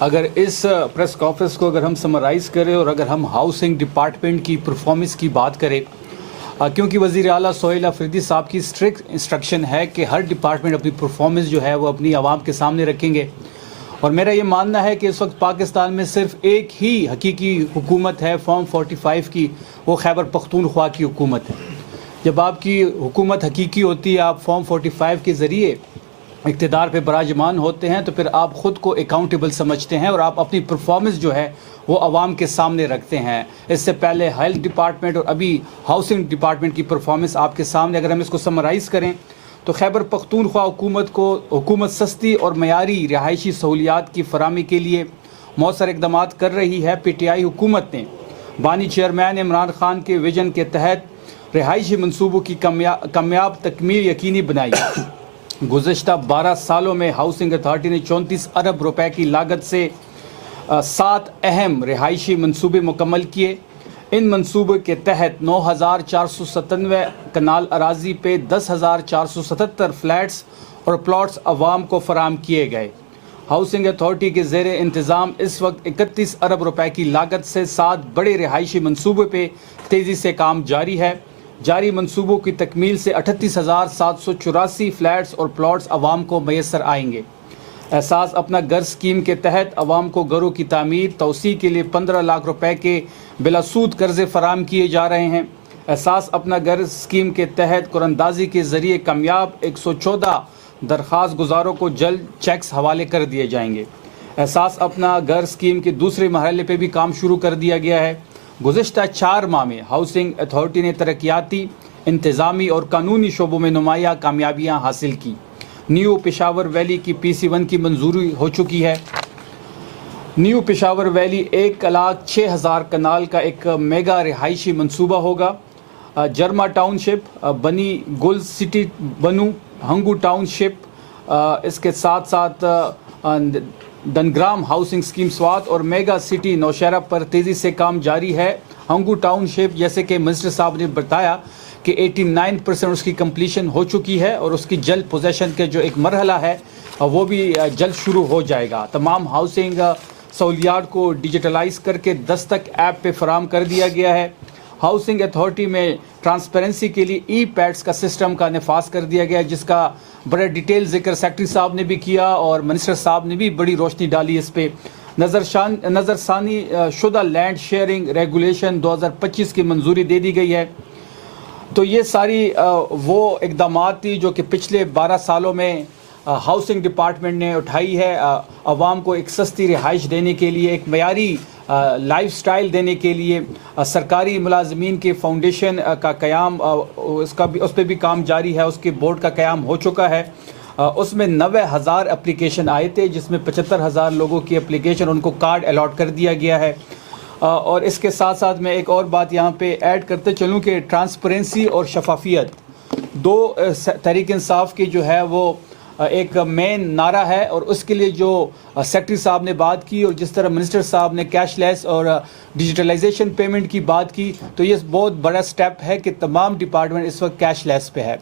اگر اس press conference کو ہم سمرائز کریں اور اگر ہم ہاؤسنگ ڈپارٹمنٹ کی پرفارمنس کی بات کریں، کیونکہ وزیر اعلیٰ سہیل افریدی صاحب کی اسٹرکٹ انسٹرکشن ہے کہ ہر ڈپارٹمنٹ اپنی پرفارمنس جو ہے وہ اپنی عوام کے سامنے رکھیں گے، اور میرا یہ ماننا ہے کہ اس وقت پاکستان میں صرف ایک ہی حقیقی حکومت ہے فارم 45 کی، وہ خیبر پختونخوا کی حکومت ہے۔ جب آپ کی حکومت حقیقی ہوتی ہے، آپ فارم 45 کے ذریعے اقتدار پہ براجمان ہوتے ہیں، تو پھر آپ خود کو اکاؤنٹیبل سمجھتے ہیں اور آپ اپنی پرفارمنس جو ہے وہ عوام کے سامنے رکھتے ہیں۔ اس سے پہلے ہیلتھ ڈپارٹمنٹ اور ابھی ہاؤسنگ ڈپارٹمنٹ کی پرفارمنس آپ کے سامنے، اگر ہم اس کو سمرائز کریں تو خیبر پختونخوا حکومت سستی اور معیاری رہائشی سہولیات کی فراہمی کے لیے مؤثر اقدامات کر رہی ہے۔ پی ٹی آئی حکومت نے بانی چیئرمین عمران خان کے ویژن کے تحت رہائشی منصوبوں کی کامیاب تکمیل یقینی بنائی۔ گزشتہ 12 سالوں میں ہاؤسنگ اتھارٹی نے 34 ارب روپے کی لاگت سے 7 اہم رہائشی منصوبے مکمل کیے۔ ان منصوبے کے تحت 9497 کنال اراضی پہ 10,477 فلیٹس اور پلاٹس عوام کو فراہم کیے گئے۔ ہاؤسنگ اتھارٹی کے زیر انتظام اس وقت 31 ارب روپے کی لاگت سے 7 بڑے رہائشی منصوبے پہ تیزی سے کام جاری ہے۔ جاری منصوبوں کی تکمیل سے 38,784 فلیٹس اور پلاٹس عوام کو میسر آئیں گے۔ احساس اپنا گھر اسکیم کے تحت عوام کو گھروں کی تعمیر توسیع کے لیے 15 لاکھ روپے کے بلا سود قرضے فراہم کیے جا رہے ہیں۔ احساس اپنا گھر اسکیم کے تحت قراردادی کے ذریعے کامیاب 114 درخواست گزاروں کو جلد چیکس حوالے کر دیے جائیں گے۔ احساس اپنا گھر اسکیم کے دوسرے مرحلے پہ بھی کام شروع کر دیا گیا ہے۔ گزشتہ 4 ماہ میں ہاؤسنگ اتھارٹی نے ترقیاتی، انتظامی اور قانونی شعبوں میں نمایاں کامیابیاں حاصل کی۔ نیو پشاور ویلی کی PC1 کی منظوری ہو چکی ہے۔ نیو پشاور ویلی 1,06,000 کنال کا ایک میگا رہائشی منصوبہ ہوگا۔ جرما ٹاؤن شپ، بنی گل سٹی بنو، ہنگو ٹاؤن شپ، اس کے ساتھ ساتھ دنگرام ہاؤسنگ اسکیم سوات اور میگا سٹی نوشہرہ پر تیزی سے کام جاری ہے۔ ہنگو ٹاؤن شپ جیسے کہ منسٹر صاحب نے بتایا کہ 89% اس کی کمپلیشن ہو چکی ہے اور اس کی جلد پوزیشن کے جو ایک مرحلہ ہے وہ بھی جلد شروع ہو جائے گا۔ تمام ہاؤسنگ سہولیات کو ڈیجیٹلائز کر کے دستک ایپ پہ فراہم کر دیا گیا ہے۔ ہاؤسنگ اتھارٹی میں ٹرانسپیرنسی کے لیے ای پیڈس کا سسٹم کا نفاذ کر دیا گیا، جس کا بڑا ڈیٹیل ذکر سیکرٹری صاحب نے بھی کیا اور منسٹر صاحب نے بھی بڑی روشنی ڈالی اس پہ۔ نظر ثانی شدہ لینڈ شیئرنگ ریگولیشن 2025 کی منظوری دے دی گئی ہے۔ تو یہ ساری وہ اقدامات تھی جو کہ پچھلے 12 سالوں میں ہاؤسنگ ڈپارٹمنٹ نے اٹھائی ہے، عوام کو ایک سستی رہائش دینے کے لیے، ایک معیاری لائف سٹائل دینے کے لیے۔ سرکاری ملازمین کے فاؤنڈیشن کا قیام، اس پہ بھی کام جاری ہے، اس کے بورڈ کا قیام ہو چکا ہے۔ اس میں 90,000 اپلیکیشن آئے تھے، جس میں 75,000 لوگوں کی اپلیکیشن ان کو کارڈ الاٹ کر دیا گیا ہے۔ اور اس کے ساتھ ساتھ میں ایک اور بات یہاں پہ ایڈ کرتے چلوں کہ ٹرانسپیرنسی اور شفافیت دو تحریک انصاف کی جو ہے وہ ایک مین نعرہ ہے، اور اس کے لیے جو سیکرٹری صاحب نے بات کی اور جس طرح منسٹر صاحب نے کیش لیس اور ڈیجیٹلائزیشن پیمنٹ کی بات کی، تو یہ بہت بڑا سٹیپ ہے کہ تمام ڈپارٹمنٹ اس وقت کیش لیس پہ ہے۔